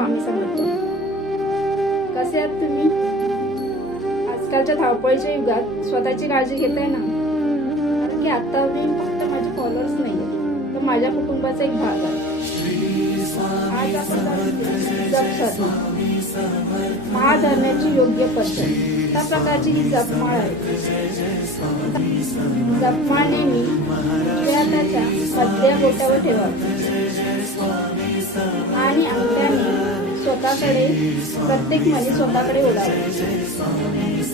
स्वामी समर्थ. कसे आहात तुम्ही? आजकालच्या धावपळीच्या युगात स्वतःची काळजी घेताय ना? कारण की आता मी फक्त माझे फॉलोअर्स नाहीये, तर माझ्या कुटुंबाचा एक भाग आहे. आज आपण जप साधना, महाधरण्याची योग्य पद्धत, त्या प्रकारची ही जपमाळ आहे. जपमाळ नेहमी हाताच्या मधल्या बोटावर ठेवावी आणि अंगठ्याने स्वतःकडे, प्रत्येक मणी स्वतःकडे ओढावी.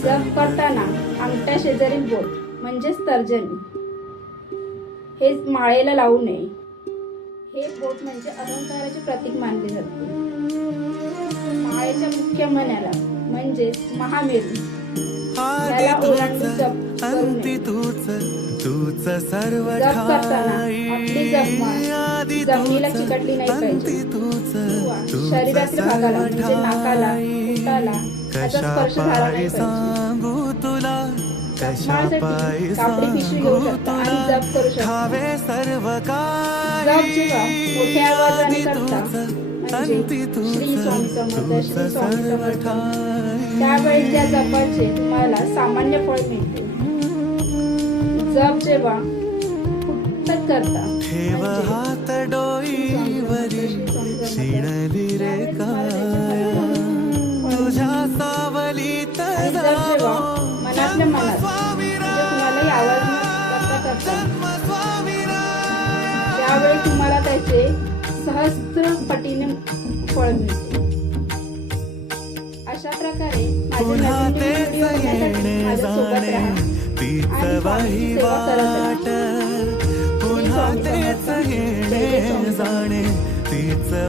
जप करताना अंगठ्या शेजारील बोट म्हणजेच तर्जनी हे माळेला लावू नये. हे बोट म्हणजे अहंकाराचे प्रतीक मानले जाते. माळेच्या मुख्य मण्याला म्हणजेच महामेरू याला ओलांडून जप करू नये. जप करताना आपली जपमाळ जमिनीला चिकटली नाही पाहिजे किंवा शरीरातील भागाला म्हणजे नाकाला, पोटाला याचा स्पर्श झाला नाही पाहिजे. जपमाळसाठी कापडी पिशवी घेऊ शकता आणि जप करू शकता. जप जेव्हा मोठ्या आवाजाने करता म्हणजे श्री स्वामी समर्थ, श्री स्वामी समर्थ, त्यावेळी त्या जपाचे तुम्हाला सामान्य फळ मिळते. जप जेव्हा फुटत करता मनातल्या मनात कुणालाही आवाज करता त्यावेळी तुम्हाला त्याचे सहस्त्र पटीने फळ मिळते. अशा प्रकारे माझे नवीन व्हिडिओ बघण्यासाठी माझ्यासोबत राहा आणि स्वामीची सेवा करत राहा.